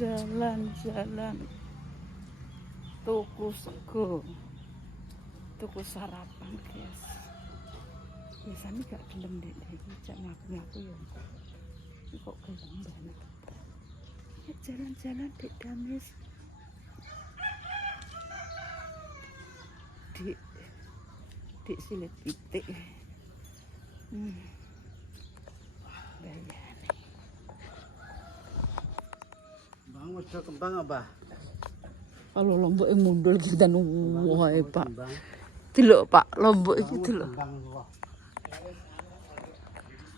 jalan-jalan tuku sego, tuku sarapan guys. Biasanya gak gelem deh cak mlaku-mlaku ya. Ini kok gelem banget. Ya jalan-jalan dek Damis. Di silet pitik. Bayane. Bang wedha kembang apa? Kalau lombok mundul kita wae Pak. Delok Pak, lombok iki delok.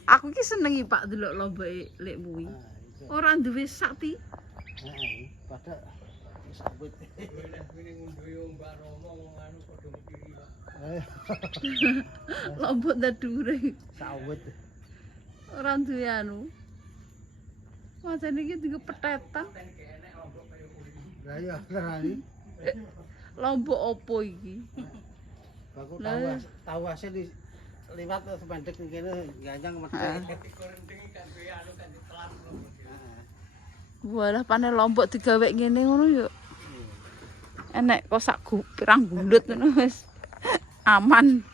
Aku ki senengi Pak delok lomboke lek muwi. Ora duwe sakti. Heeh, padha sawit. Ngene ngunduhi Mbak Romo wong anu padha mikiri Pak. Lombok ndadure. Sawit. Ora duwe anu. Macane iki digo petetan. Lah ya terani. Lombok opo iki? Baku tahu hasil liwat sependek kene ganjang medhe. Walah panen lombok digawe ngene ngono yo. Enek kok sak pirang bulut ngono wis. Aman.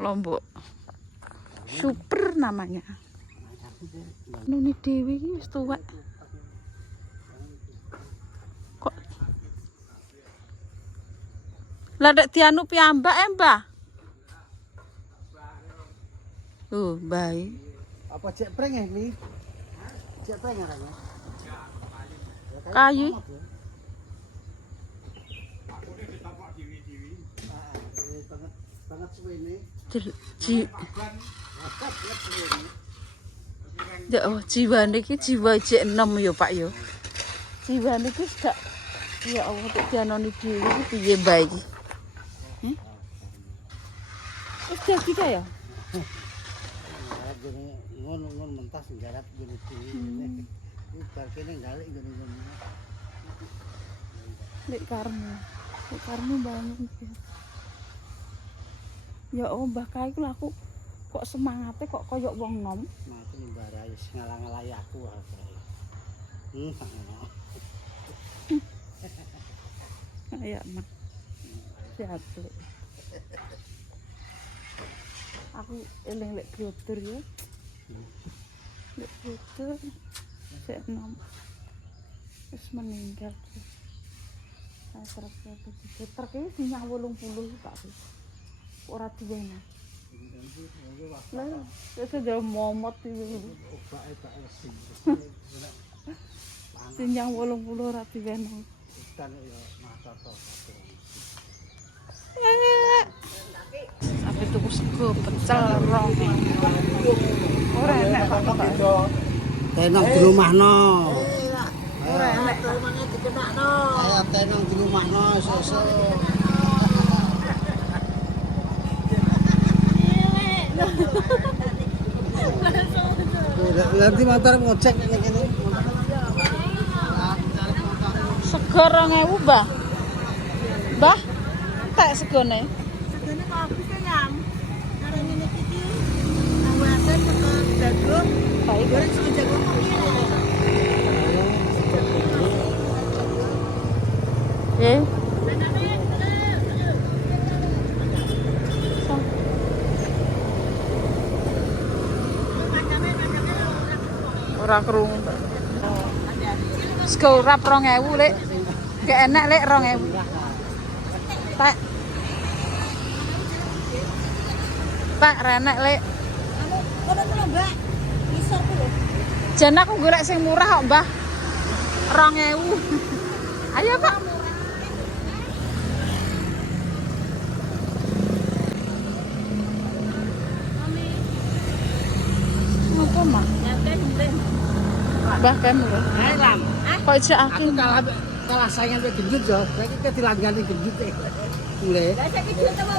Lombok. Super namanya. Nuni dewi iki wis tuwek. Kok lah nek dianu piyambak Mbah. Mbah. Apa cek preng iki? Cek preng arane. Kayu. Banget suwene. Ya jiwane iki jiwa jek 6 ya Pak ya. Jiwane iki gak ya Allah tek dianoni dhewe iki piye Mbah iki? Wis dadi ta ya? Ngono-ngono mentas nggarap gini iki. Iki bar kene galik ngene-ngene. Lek karmu banget iki. Ya Allah Mbah Kai ku aku kok semangate kok koyok wong nom. Mati mbara wis ngalang-alangi aku ae. Ya mak. Sehat lek. Aku eling lek broder ya. Lek broder sik nom. Wis meninggal. Saya truk iki dinyang 80 Pak. Ora duwene. Lah, wis jauh momot iki. Obake tak resik. Dinyang 80 ora duwene. Kan ya mata to. Sampai tuku sego pecel rong. Ora enak Pak. Tenang di rumahno. Ora enak Rumahnya dikenakno. Ayo tenang di rumahno sesuk. Nanti motor ngecek ini kene. Sego 2000, Mbah. Mbah, tak segone. Segone kok habis nyam. Karo ngene iki. Awake sego jagung. Baik. Goreng sego jagung kok ngene. Eh. Ora krungu. Sego urap 2000, Lek. Gak enak, Lek, 2000. Tak. Tak renek, Lek. Kono ku lho, Mbak. Isor ku lho. Jan aku golek sing murah kok, Mbah. 2000. Ayo, Pak. Apa, Mak? Mbah kan lho. Ayo Lam. Kok ijak aku Aku kalah saingan wek gendut yo. Saiki ketilangani gendut e. Mulai. Lah saiki ditemu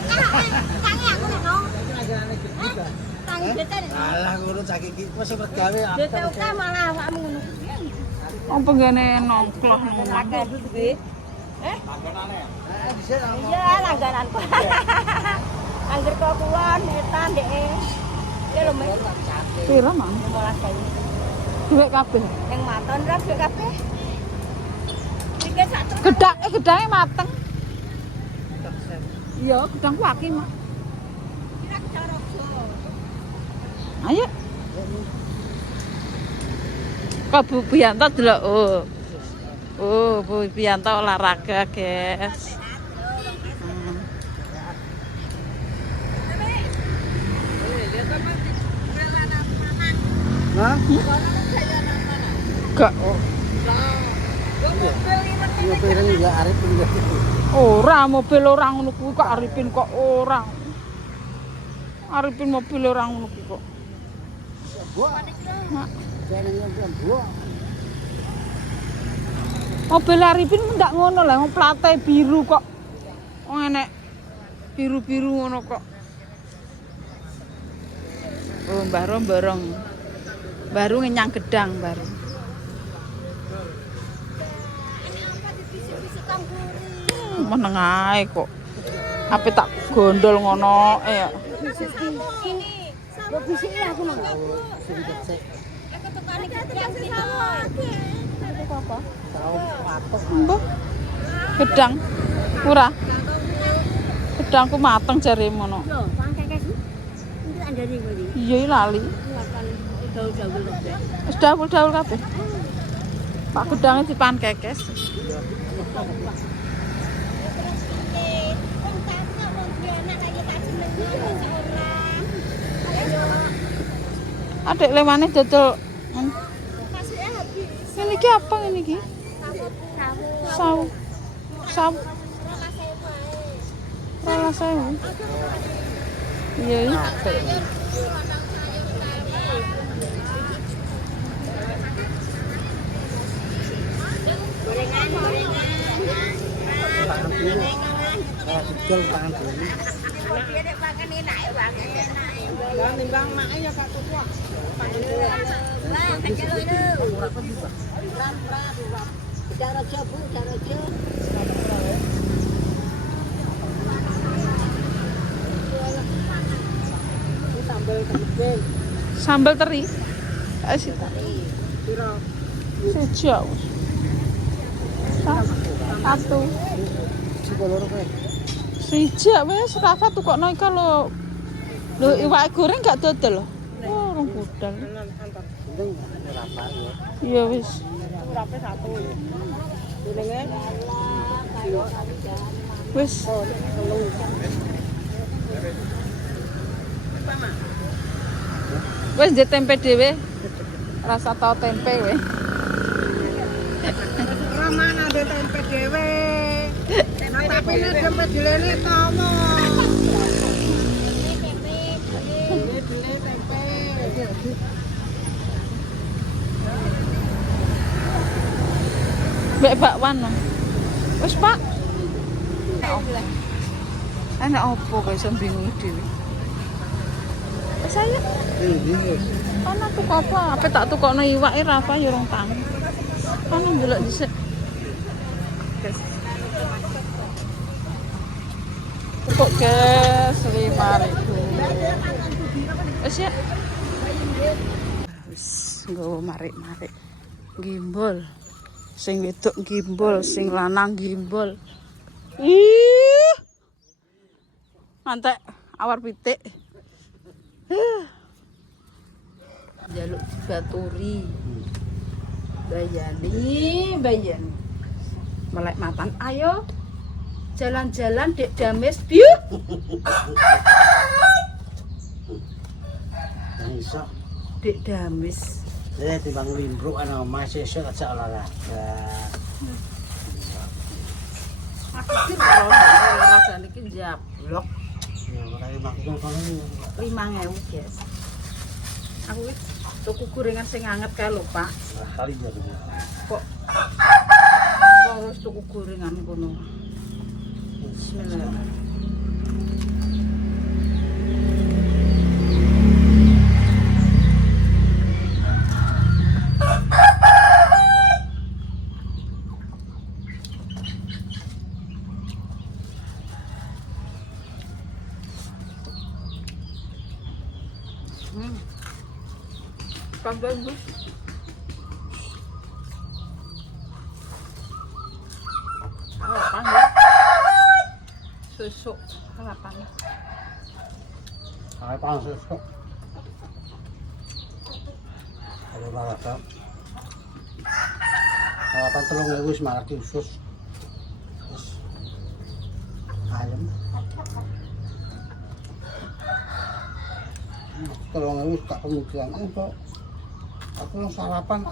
tangi aku lho. Tilangane gendut. Tangi bete. Alah ngono saiki iki wis mergawe Bete uka malah awakmu ngono. wong penggene nongkloh nang Akeh duwe. Langganane ya. Dhisik Iya, langgananku. Angger kok kulon etan dhek. Ya lho, Mas. pira, Mang? 15.000. Duit kabeh. Yang Katon ra dhek kabeh. Iki sak truk. Gedangnya mateng. Iya, gedangku akeh mah. Kira Jaraja. Ayo. Kok Bu Bianto delok. Oh, Bu Bianto olahraga, guys. Hah? Gak. Iya piring enggak arep enggak. Ora mobil orang ngono kuwi kok Arifin kok orang. Arifin mobil orang ngono kuwi kok. Buah. Mak, Jenenge buah. mobil Arifin ndak ngono lah, wong plate biru kok. Wong enek biru-biru ngono kok. Oh, Mbah Rom borong. Baru ngenyang gedang baru. Meneng ae kok. Ape tak gondol ngono ya. Kok bisik ya aku mau. Sing becek. Aku tukane gedang iki. Apa? Tahu patok. Mbah. Gedang. Ora. Gedangku mateng jare ngono. Lho, pangkekes. Iki andane kali. Iya lali. Daul-daul kok. Wis dawul-dawul kabeh. Pak gedangnya dipan kekes. Adek lewane dodol. Ini ki apa ini ki? Sawu. Sawu. Rala sewu. Iya iya. Kalau betul pangan dulu. Nimbang mak ya Kak Kuku. Sambal teri. Sejauh. Satu. Siko loro kowe. Sejak wis Rafa tukokno iki lho. Lho iwak goreng gak dodol lho. Oh, rong budal. Penting ora apa ya. Iya wis. Urape satu. Jenenge Wis. Wis ndek tempe dhewe. Rasa tau tempe we. ora mana ada tempe dhewe. Nah, tapi nek tempe dilene tomo. Beli tempe. Mbek bakwan. Wis, Pak. Enak opo kok iso bingung dhewe. Wis ayo. Ini Ana tuku apa? Apa tak tukokno iwake Rafa ya rong tangan. Ana ndelok dhisik. Guys. Tukok guys 5.000. Wis ya. Wis nggo marik-marik. Gimbol. Sing wedok gimbol, sing lanang gimbol. Ih. Mantek awar pitik. Jaluk baturi. Bayani. Melek matan. Ayo. Jalan-jalan Dek Dames. Biu. yang iso. Dek Dames. Timbang limbruk ana masih iso ajak olahraga. Aku ki olahraga niki njablok. Ya ora maksud kono 5.000, guys. Aku wis tuku gorengan sing anget kae lho, Pak. kali ya. Kok harus tuku gorengan kono. Bismillah. Kan bagus. Susuk sarapan. Sarapan sesuk. Ada sarapan. Sarapan 3.000 wis marake usus. Wis. Ayam. 3.000 tak pemikiran kok. Aku lo sarapan.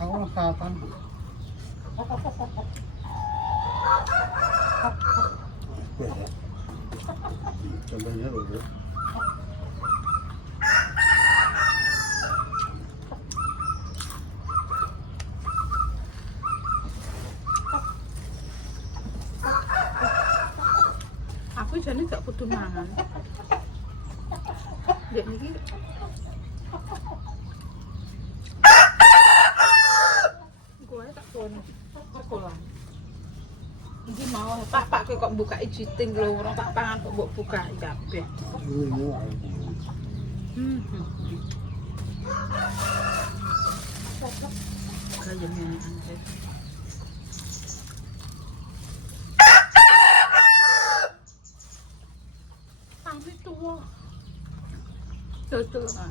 Biasa. Cobain dulu. Aku jane gak kudu mangan. Dek niki gue tak pun sekolah. Iki mau Pak kok buka jiting lho, ora tak pangan kok mbok buka kabeh. Kayaknya aneh. Tapi tua. Tutul kan.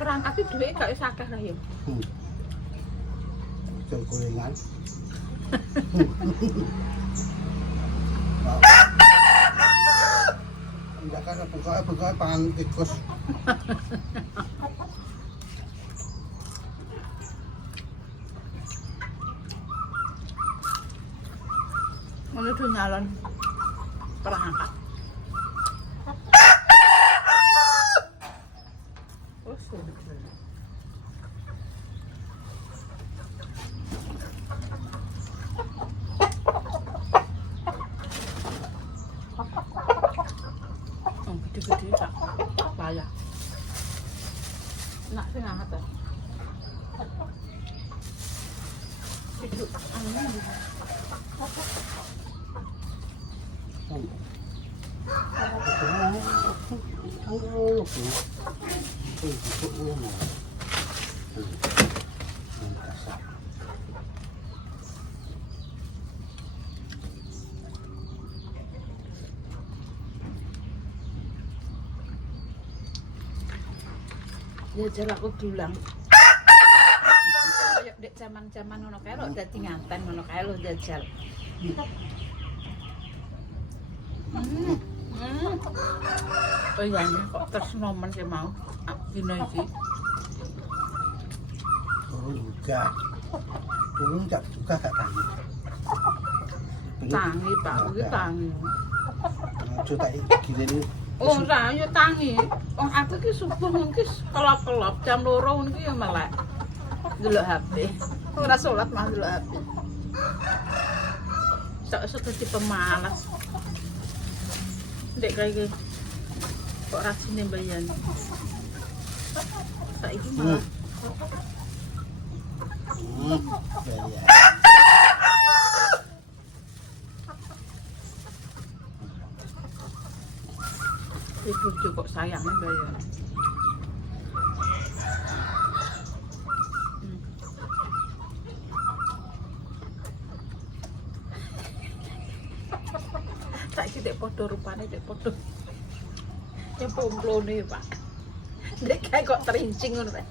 Perangkat duit gak wis akeh lah ya. Gorengan. Enggak kan pokoknya pangan tikus. Ngono tuh nyalon perangkat. Oh, sudah. Gede-gede tak payah. Nak sing hangat ta. Itu angin gitu. Ya jare aku dulang. Kayak dek zaman-zaman ngono kae lho dadi nganten ngono kae lho jajal. Oh iya nih kok tresno men sih mau dino iki. Turun juga gak tangi. Tangi Pak, iki tangi. Aja tak gilene. Oh ora yo tangi. Wong aku ki subuh ngono ki kelop-kelop jam 2 ngono ki yo melek. Delok HP. Ora salat mah delok HP. Sok dadi pemalas. Dek kayak gini kok rasanya bayan saiki malah ibu kok sayangnya bayan saiki dek podo rupane dek podo ya pomplone Pak dek kayak kok terincing ngono Pak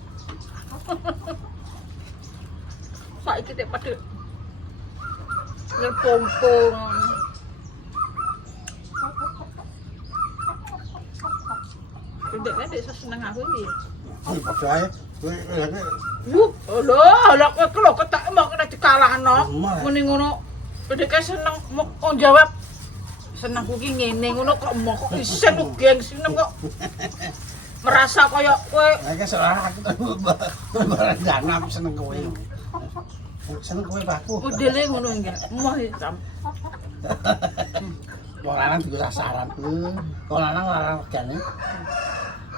saiki dek podo ngepompong dek seneng aku iki Padha ae. Lho kowe ketak mau kena dikalahno muni ngono dek seneng mau jawab senengku ki ngene ngono kok emoh kok isen gengsi kok merasa kaya kowe nek salah aku barang dana aku seneng kowe seneng kowe aku modele ngono enggak emoh hitam wong lanang digo sasaran wong lanang larang regane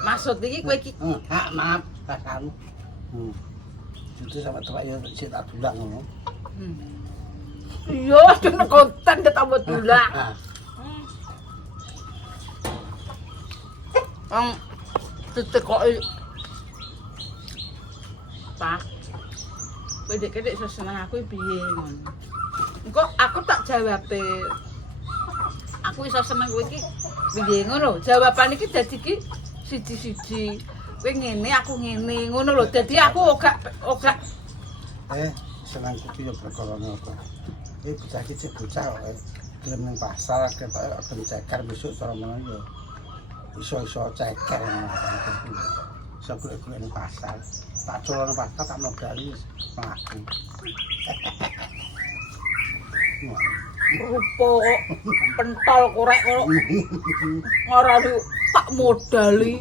maksud iki kowe iki maaf kasamu itu sama tuwak ya sik tak dulang ngono iya dene konten ketambah dulang ditekoki Pak. Kowe dek seneng aku piye ngono. Engko aku tak jawabe aku iso seneng kowe iki piye ngono. Jawaban iki dadi iki siji-siji. Kowe ngene, aku ngene, ngono lho. Dadi aku ora senang kudu yo perkara ngono. Bocah iki cek bocah kok gelem nang pasar ketoke ben ceker besok cara meneng yo. Iso-iso ceker ngono. Iso golek-golek nang pasar. Tak colone pasar tak modali mlaku. rupa kok pentol korek kok ngarani tak modali.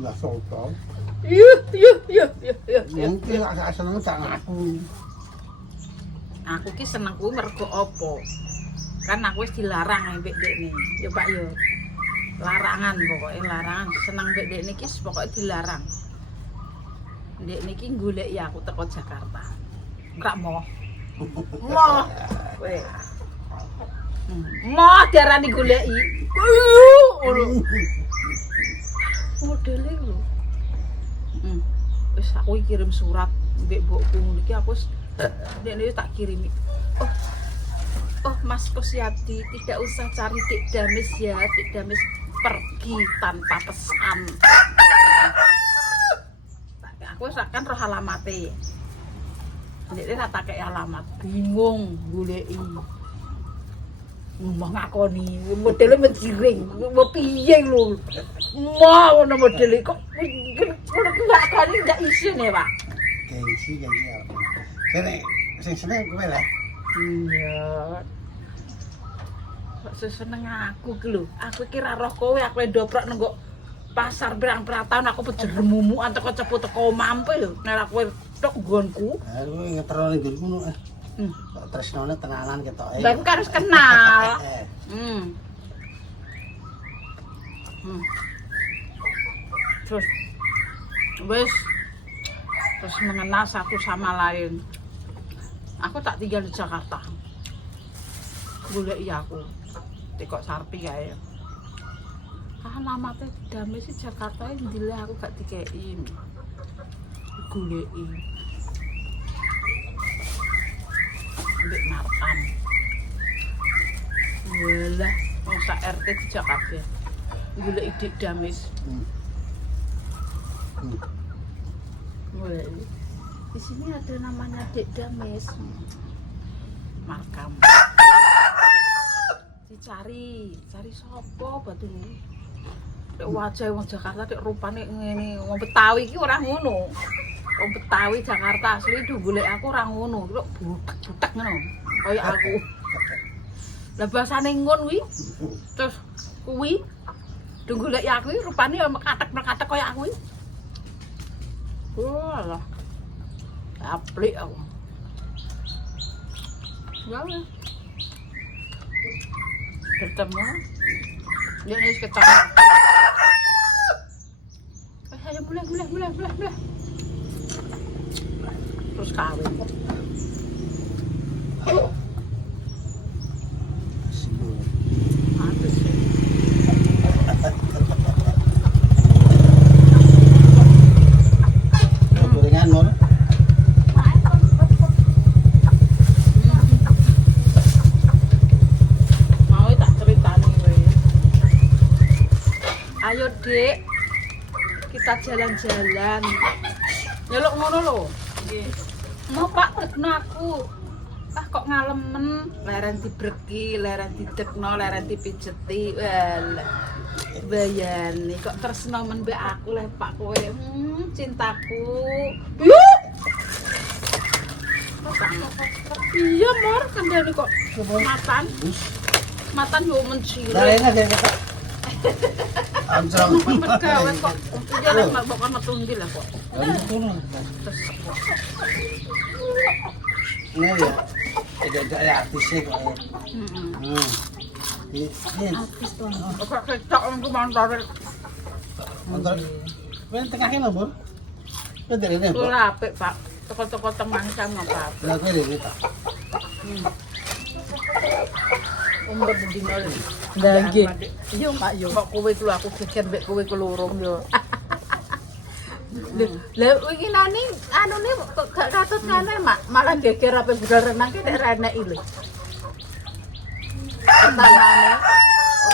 Lah sopo? Yuh. Mungkin agak seneng tak ngaku. Aku ki seneng kuwi mergo apa? Kan aku wis dilarang mbek dekne. Ya Pak ya. Larangan pokoknya larangan. Seneng mbek dekne ki pokoke dilarang. Dekne ki goleki aku teko Jakarta. Enggak mau. Mau. Kowe. Mau diarani goleki. Modele lho. Wis aku kirim surat mbek mbokku niki aku wis dekne tak kirimi. Oh Mas Kusyadi, tidak usah cari Dik Damis ya. Dik Damis pergi tanpa pesan. Aku wis kan roh alamate. Dekne tak takek alamat, bingung goleki. Mbah ngakoni modele menjiring, mau piye lho. Mau ono modele kok ngono ki ngakoni ndak isin ya, Pak. Gengsi ya. Sing seneng kowe lah. Iya. Kok seneng aku ki lho. Aku ki ra roh kowe, aku ndoprok nang pasar pirang-pirang tahun aku pejeremumukan teko ceput teko mampe lho. Nek kowe tok nggonku. Ha kowe ngetero ning nggonku ngono. Kok tresnane tenanan ketoke. Lah kan harus kenal. Terus terus mengenal satu sama lain. Aku tak tinggal di Jakarta. Goleki aku. Tekok Sarpi kae. Alamatnya Damis sih Jakarta endi le aku gak dikeki. Goleki. Mbek Markan. Walah, wong sak RT di Jakarta. Goleki Dik Damis. Goleki. Di sini ada namanya Dik Damis. Markam. Dicari sapa batu ini? Dek wajah wong Jakarta dek rupane ngene. Wong Betawi iki ora ngono. Wong Betawi Jakarta asli itu golek aku ora ngono. Kok butek-butek ngono. Kaya aku. Lah bahasane ngon kuwi. Terus kuwi golek aku rupane ya mekatek-mekatek kaya aku iki. Walah. Aplik aku. Gawe. Ketemu. Dia nih ketemu. Ayo mulai. Terus kawin. Habis. Gorengan mor. Ayo Dek, kita jalan-jalan. Nyeluk ngono lho. Nggih. Mau Pak tekno aku. Ah kok ngalemen, leren dibreki, leren didekno, leren dipijeti. Walah. Bayani kok tresno men mbek aku leh Pak kowe. Cintaku. Yuh. Iya Mor, kandhane kok matan yo menciri. Lah enak ya kok. Anjrong. Mergawe kok. Jalan bukan metundi lah kok. Ini ya, ada artis sih kok. Ini. Artis tuh. Kok kecok nunggu mantar. Mantar. Ini tengahnya lho, Bur. Ini dari ini, Bur. Ora apik, Pak. Toko-toko temang sama Pak. Lah kowe ini, Pak. Umur bendino lho. Lah nggih. Iya, Pak, yo. Kok kowe iku aku geger mbek kowe kelorong yo. Lah iki nani anune kok gak katut ngene, Mak. Malah geger apa budal renang ki nek renek iki lho. Pertamane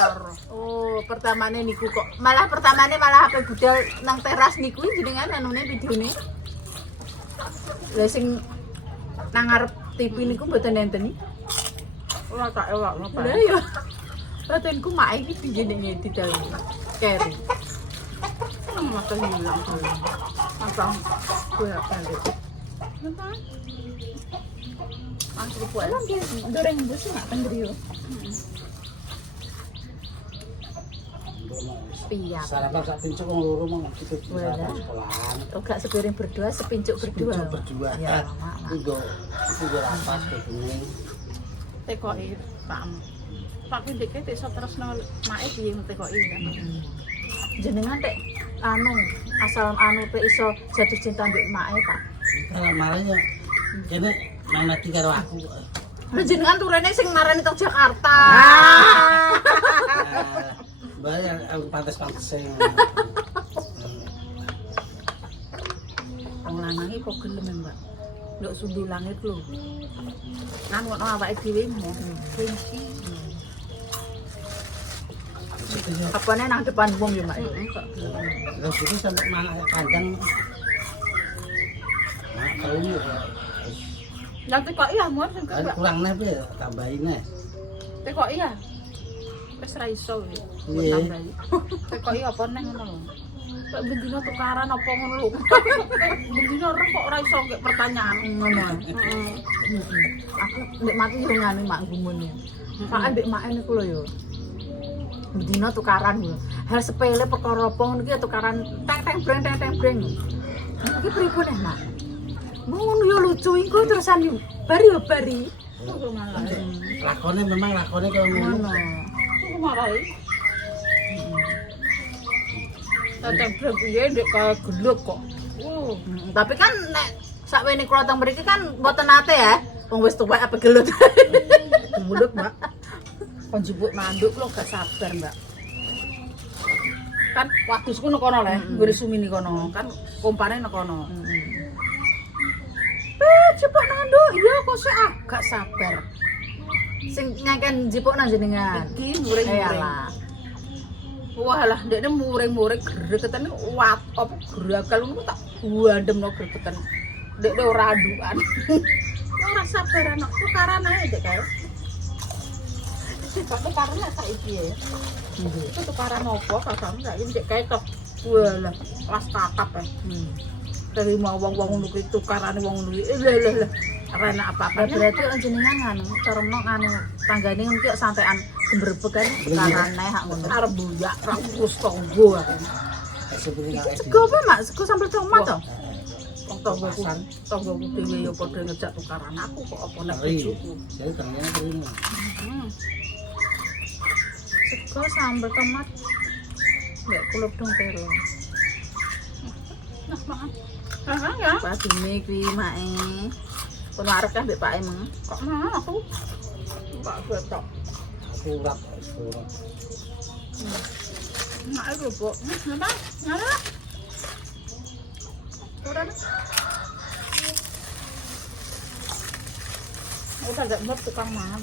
ora. Oh, pertamane niku kok. Pertamane malah ape budal nang teras niku jenengan anune videone. Lah sing nang ngarep TV niku mboten nenten. Ora tak ewak ngopo. Lah ya. Batinku mak iki jenenge didal. Keri. Mata hilang tuh. Pasang gue balik. Napa? Angkru kuat. Emang dia goreng bus enggak pendrio? Piyak. Sarapan sak pincuk wong loro mong itu sarapan sekolahan. Oh, gak sepiring berdua, sepincuk berdua. Pincuk berdua. Ya, Itu go rapas ke kuning. Tekoki Pak. Pak Pindik e iso terusno mae piye tekoki kan. jenengan tek anu asal anu pe iso jatuh cinta mbek mae Pak. Kalau marahnya kene main mati karo aku. Lha jenengan turene sing ngarani tok Jakarta. Bayar pantes-pantes sing. Wong lanang iki kok gelem Mbak. Nduk sundu langit lho. Nang ngono awake dhewe mau gengsi. Apane nang depan wong ya Mbak. Terus itu sampai mana kandang. Nah, kalau ini Nanti kok iya muat sing kan kurang nih ya, tambahin nih. kok iya. Wis ra iso iki. Iya. Kok iya apa neh ngono lho. Kok bendina tukaran apa ngono lho. Bendina ora kok ora iso nggih pertanyaan ngono. Aku mbek mati yo ngene mak gumun ya. Mak mbek mak niku lho yo. Dina tukaran lho. Hal sepele perkara apa ngono iki tukaran teng breng. Iki pripun ya, Mak? Ngono yo lucu iku terusan yo. Bari. Lakonnya memang lakonnya kalau ngono. Ngono. Aku marahi. Tetep piye ndek kaya geluk kok. Tapi kan nek sakwene kula teng mriki kan mboten nate ya. Wong wis tuwek apa gelut. Mulut, Mbak. Kon jebuk manduk lho gak sabar, Mbak. Kan wadusku nang kono le, nggone sumini kono. Kan kompane nang kono. Jepuk nanduk, iya kok sik gak sabar. Sing ngeken jipuk nang jenengan. Iki muring-muring. Iyalah. Wah lah, ndekne muring-muring gregetane wat apa geragal ngono tak buandemno gregeten. Ndekne ora andukan. Ora sabar anak tukaran ae ndek kae. Kok tukaran saiki ya. Itu tukaran apa kakang saiki ndek kae tok. Walah, kelas kakap ya. Dari mau wong-wong ngono kuwi tukarane wong ngono kuwi. Lah. Ora enak apa-apa. Berarti jenengan nganu caremno anu tanggane ngono ki sampean gembrebek kan tukarane hak ngono. Arep buyak ra urus tonggo aku. Seperti nggak Sego apa Mak? Sego sambel tomat to? Wong tonggoku dhewe ya padha ngejak tukaran aku kok apa nek Iya. bojoku. Jadi ternyata ini. Sego sambel tomat. Mbak kulup dong tero. Nah, makan. Ah, ya. Padune kuwi Make. Kono arep kan mbek Pak emang. Kok mana aku? Enggak betok. Surat. Mak itu, Bu. Napa? Nara. Udah. Udah gak mau tukang mangan.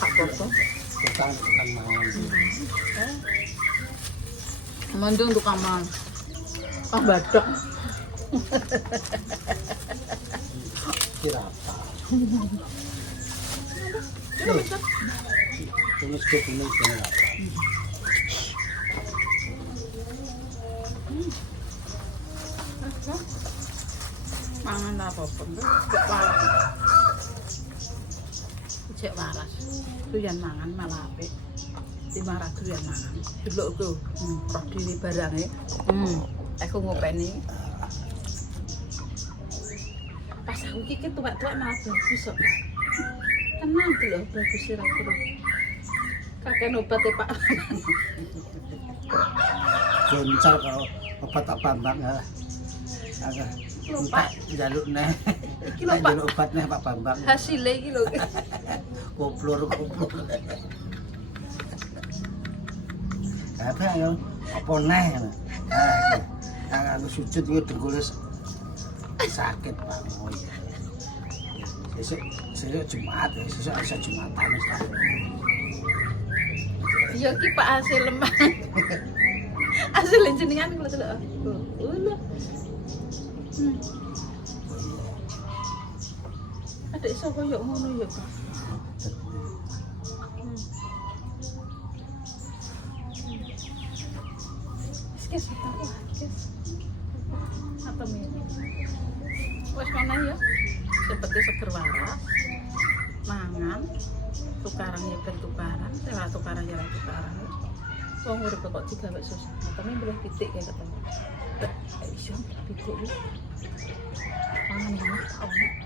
Apa-apa. Tukang mangan. Mendung tukang mangan. Ah badok. Kira apa? Tumis ke kuning kira apa? Mangan apa-apa. Kok waras. Cek waras. Doyan mangan malah apik. Timarah doyan mangan. Delok tuh, roh dhewe barange. Aku ngopeni. Pas aku iki tuwek-tuwek malah bagus kok. Tenang delok bagus sira-sira. Kakek obat ya Pak. Goncal kalau obat apa Bambang ya. Agak Lupa. jaluk neh. Iki lho Pak. Jaluk obat neh Pak Bambang. Hasilnya iki lho. Koplur. Apa ya? Apa neh? Aku sujud itu dengkulnya sakit Pak. Oh iya. Sesuk Jumat ya, sesuk bisa Jumatan wis tak. Iya ki Pak hasil lemah. Hasil jenengan kalau delok. Lho. Adek iso koyo ngono ya, Pak. Kes tahu, kes. Apa ini? Wes mana ya? Seperti seger waras, mangan, tukaran ya bertukaran, sewa tukaran ya tukaran. Wong urip kok digawe susah. Matane boleh pitik kayak ketemu. Iso pitik iki. Mangan enak tau. Ini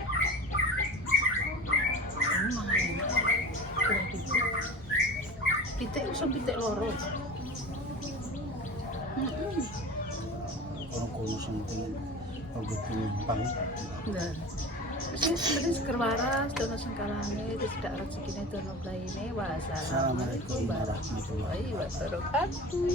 mangan enak. Boleh pitik. Pitik iso pitik loro. Orang kuno penting ogo timbang. Nah, sing sebenarnya seger waras, dono sengkalane, tidak rezekine dono blaine. Wassalamualaikum warahmatullahi wabarakatuh.